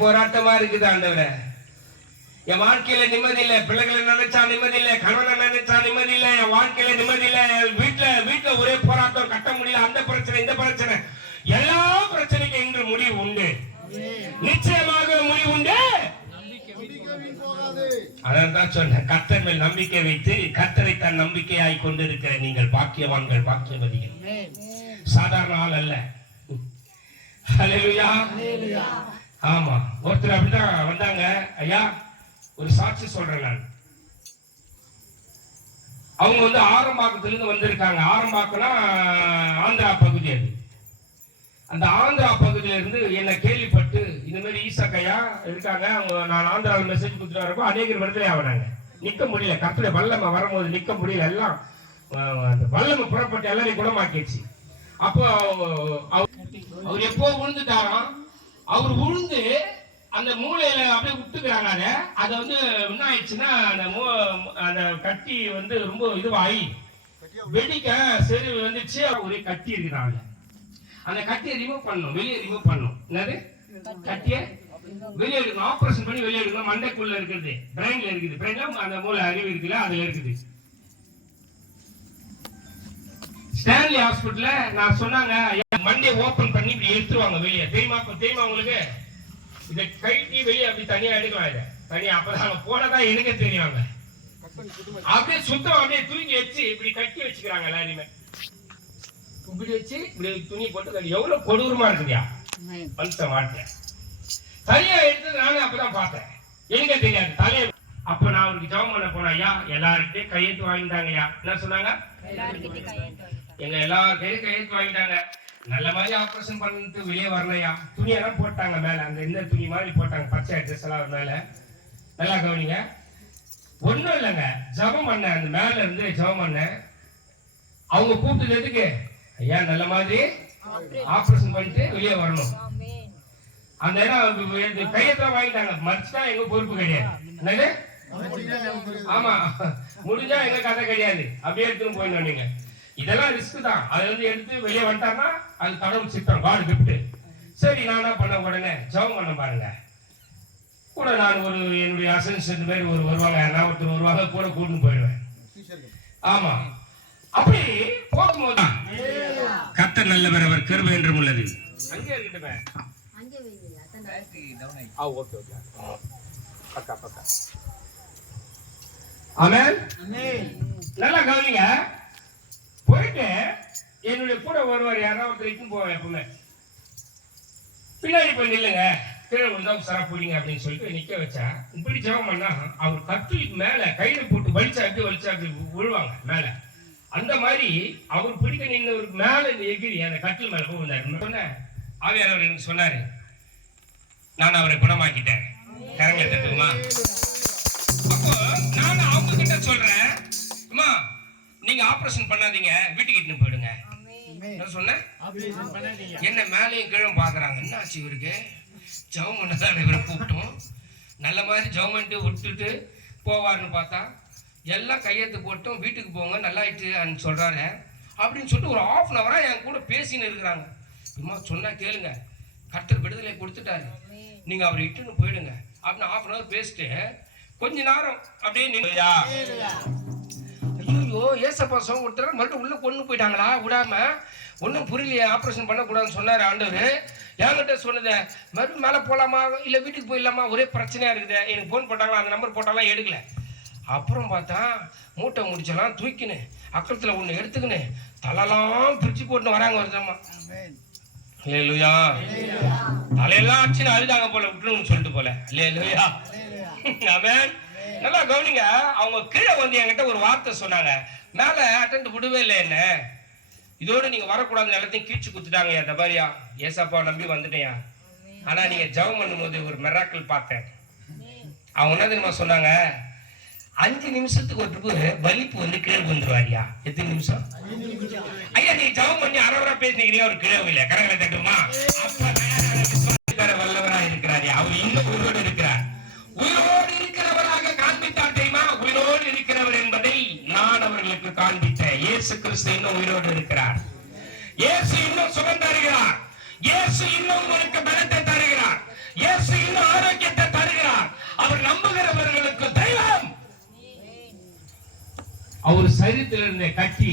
போராட்டமா இருக்குது ஆண்டவரே. என் வாழ்க்கையில நிம்மதி இல்லை, பிள்ளைகளை நினைச்சா நிம்மதி இல்லை, கணவனை நினைச்சா நிம்மதி இல்லை, என் வாழ்க்கையில நிம்மதி இல்லை, வீட்டுல ஒரே போராட்டம், கட்ட முடியல, அந்த பிரச்சனை இந்த பிரச்சனை, எல்லா பிரச்சனைக்கும் இன்று முடிவு உண்டு, நிச்சயமாக முடிவு உண்டு. அதான் சொன்ன, கர்த்தர் மேல் நம்பிக்கை வைத்து கர்த்தரை தன் நம்பிக்கையாய் கொண்டிருக்கிற நீங்கள் பாக்கியவான்கள், பாக்கியவதிகள், சாதாரண ஆள் அல்ல. ஹல்லேலூயா. ஆமா, ஒருத்தர் அப்படிதான் வந்தாங்க. ஐயா ஒரு சாட்சி சொல்றேன் நான். அவங்க வந்து ஆரம்பாக்கத்துல இருந்து வந்திருக்காங்க. ஆரம்பாக்கம்னா ஆந்திரா பகுதி. அது அந்த ஆந்திரா பகுதியில இருந்து என்ன கேள்விப்பட்டு இந்த மாதிரி ஈசாக்கையா இருக்காங்க, அவங்க நான் ஆந்திராவில் மெசேஜ் கொடுத்துட்டு வரப்போ அநேகர் விடுதலை ஆகினாங்க. நிக்க முடியல, கர்த்தருடைய வல்லமை வரும்போது நிக்க முடியல, எல்லாம் அந்த வல்லமை புறப்பட்டு எல்லாரையும் குணமாக்கிடுச்சு. அப்போ அவர் எப்போ விழுந்துட்டாராம், அவர் விழுந்து அந்த மூளையில அப்படியே விட்டுக்கிறாங்க. அதை வந்து என்ன ஆயிடுச்சுன்னா அந்த கட்டி வந்து ரொம்ப இதுவாகி வெடிக்க சரி வந்துச்சு. ஒரே கட்டி இருக்கிறாங்க, அந்த கட்டியை ரிமூவ் பண்ணணும், வெளியே ரிமூவ் பண்ணணும். என்னது கட்டியை வெளியே எடுக்கணும், ஆபரேஷன் பண்ணி வெளியே எடுக்கணும். மண்டைக்குள்ள இருக்குது, பிரெயின்ல இருக்குது, பிரெயின்ல அந்த மூளை அறிவு இருக்குல்ல, அதுல இருக்குது. ஸ்டான்லி ஹாஸ்பிட்டல்ல நான் சொன்னாங்க, மண்டே ஓபன் பண்ணி இப்படி எடுத்துருவாங்க வெளியே. தெரியுமா உங்களுக்கு? இதை கைட்டி வெளியே அப்படி தனியா எடுக்கலாம். இதை தனியா அப்பதான் போனதான் எனக்கு தெரியுவாங்க. அப்படியே சுத்தம் அப்படியே தூக்கி வச்சு இப்படி கட்டி வச்சுக்கிறாங்க. எல்லாருமே இப்படி வச்சு இப்படி துணி போட்டு எவ்வளவு கொடூரமா இருக்குதியா மனுஷ வாழ்க்கை. தனியா எடுத்தது நானும் அப்பதான் பார்த்தேன், எனக்கு தெரியாது தலைய. அப்ப நான் அவருக்கு ஜெபம் பண்ண போனேன். ஐயா எல்லார்கிட்டையும் கையெழுத்து வாங்கிட்டாங்க. ஐயா என்ன சொன்னாங்க? எங்க எல்லாருக்கையும் கையெழுத்து வாங்கிட்டாங்க. நல்ல மாதிரி ஆபரேஷன் பண்ணிட்டு வெளியே வரலையா. துணியெல்லாம் போட்டாங்க மேல, அந்த இந்த துணி மாதிரி போட்டாங்க, பச்சை ட்ரெஸ் எல்லாம் மேல. நல்லா கவனிங்க, ஒண்ணும் இல்லைங்க, ஜபம் பண்ண அந்த மேல இருந்து ஜபம் பண்ண. அவங்க கூப்பிட்டது எதுக்கு? ஐயா நல்ல மாதிரி ஆபரேஷன் பண்ணிட்டு வெளியே வரணும். அந்த இடம் கையெழுத்து வாங்கிட்டாங்க. மறைச்சுட்டா எங்க பொறுப்பு கிடையாது. என்னது? ஆமா, முடிஞ்சா எங்க கதை கிடையாது. அப்படியே எடுத்துன்னு போயிடணும். நீங்க இதெல்லாம் ரிஸ்க் தான். அது வந்து எடுத்து வெளியே வந்துட்டாருன்னா அது கடவுள் சித்தம், காடு கிஃப்ட். சரி நான் என்ன பண்ண, உடனே ஜெபம் பண்ண பாருங்க. கூட நான் ஒரு என்னுடைய அசிஸ்டன்ட் மாதிரி ஒரு வருவாங்க, நான் ஒருத்தர் வருவாங்க, கூட கூட்டின்னு போயிடுவேன். ஆமா, அப்படி போகும்போது கர்த்தர் நல்லவர், அவர் கிருபை என்றும் உள்ளது. அங்கே இருக்கட்டுமே. ஆமென். நல்லா கவனிங்க. போயிட்டு என்னுடைய கூட ஒருவர் யாராவது இட்டுன்னு போவேன். எப்பவுமே பின்னாடி போய் நில்லுங்க, கீழே விழுந்தா சரா போறீங்க அப்படின்னு சொல்லிட்டு நிக்க வச்சா. இப்படி ஜெபம் பண்ணா அவர் கட்டிலுக்கு மேல கையில போட்டு வலிச்சா அப்படி விழுவாங்க மேல. அந்த மாதிரி அவர் பிடிக்க நின்னவருக்கு மேல எகிரி அந்த கட்டில் மேல போய் வந்தாரு. சொன்னேன், ஆவியானவர் எனக்கு சொன்னாரு, நான் அவரை குணமாக்கிட்டேன். கரங்க தட்டுமா? அப்போ நான் அவங்க கிட்ட சொல்றேன், அம்மா நீங்க ஆபரேஷன் பண்ணாதீங்க, வீட்டுக்கு இட்டுன்னு போயிடுங்க. சொன்னேன், என்ன மேலையும் கீழும் பாக்குறாங்க. என்ன ஆச்சு இவருக்கு? ஜெபம் பண்ணதான் இவரை கூப்பிட்டோம், நல்ல மாதிரி ஜெபம் பண்ணிட்டு விட்டுட்டு போவாருன்னு பார்த்தா எல்லாம் கையெழுத்து போட்டோம், வீட்டுக்கு போங்க நல்லாயிட்டு சொல்றாரு அப்படின்னு சொல்லிட்டு ஒரு 1/2 hour என் கூட பேசின்னு இருக்கிறாங்க. அம்மா சொன்னா கேளுங்க, கர்த்தர் விடுதலை கொடுத்துட்டாரு, நீங்க அவரை இட்டுன்னு போயிடுங்க அப்படின்னு 1/2 hour பேசிட்டு கொஞ்ச நேரம் அப்படியே நின்னுயா. ஐயோ ஏசப்பா சோம் கொடுத்துற மறுபடியும் உள்ள கொண்டு போயிட்டாங்களா விடாம. ஒன்றும் புரியலையே, ஆப்ரேஷன் பண்ணக்கூடாதுன்னு சொன்னார் ஆண்டவர். என்கிட்ட சொன்னது மறுபடியும் மேலே போகலாமா இல்லை வீட்டுக்கு போயிடலாமா, ஒரே பிரச்சனையாக இருக்குது. எனக்கு ஃபோன் போட்டாங்களா, அந்த நம்பர் போட்டாலாம் எடுக்கல. அப்புறம் பார்த்தா மூட்டை முடிச்செல்லாம் தூக்கின்னு அக்கத்தில் ஒன்று எடுத்துக்கின்னு தலையெல்லாம் பிரிச்சு போட்டு வராங்க வருதம்மா. அல்லேலூயா. தலையெல்லாம் ஆச்சுன்னு அழுதாங்க போல, விட்டுருன்னு சொல்லிட்டு போல. அல்லேலூயா. ஆமென். நல்லா கவனிங்க, அவங்க கீழே வந்து என்கிட்ட ஒரு வார்த்தை சொன்னாங்க, மேல அட்டெண்ட் விடவே இல்லை என்ன, இதோடு நீங்க வரக்கூடாது எல்லாத்தையும் கீழ்ச்சி குத்துட்டாங்க. அந்த மாதிரியா ஏசப்பா நம்பி வந்துட்டேயா. ஆனா நீங்க ஜெபம் பண்ணும்போது ஒரு மிராக்கிள் பார்த்தேன். அவங்க என்ன தெரியுமா சொன்னாங்க, 5 நிமிஷத்துக்கு ஒரு வலிப்பு வந்து கீழே வந்துருவாரியா. எத்தனை நிமிஷம்? ஐயா நீங்க ஜெபம் பண்ணி அரவரா பேசிக்கிறீங்க, ஒரு கிழவு இல்லை. கரங்களை தட்டுமா? அப்ப வல்லவரா இருக்கிறாரியா. அவர் இன்னும் உயிரோடு இருக்கிறார். உயிரோடு இருக்கிறவராக காண்பித்தார் தெரியுமா? உயிரோடு இருக்கிறவர் என்பதை நான் அவர்களுக்கு காண்பித்தேன். இயேசு கிறிஸ்து இன்னும் உயிரோடு இருக்கிறார். இயேசு இன்னும் சுகம் தருகிறார். இயேசு இன்னும் உங்களுக்கு பலத்தை தருகிறார். இயேசு இன்னும் ஆரோக்கியத்தை தருகிறார். அவர் நம்புகிறவர்களுக்கு தெய்வம். அவர் சரீரத்தில் இருந்த கட்டி